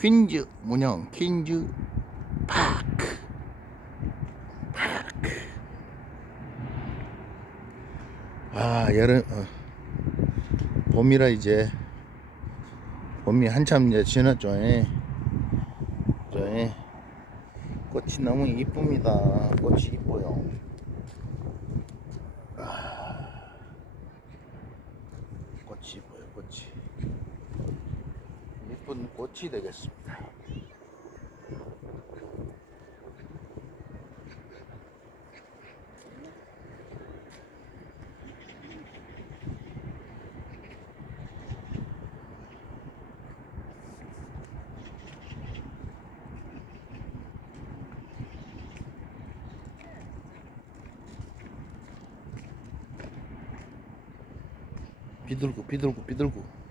퀸즈 문형 퀸즈 파크. 파크. 아 여름 어, 봄이라 이제 봄이 한참 이제 지났죠 예. 예. 꽃이 너무 이쁩니다. 꽃이 이뻐요. 아, 꽃이 이뻐요 꽃이 이쁜 꽃이 되겠습니다. 비둘고 비둘고 비둘고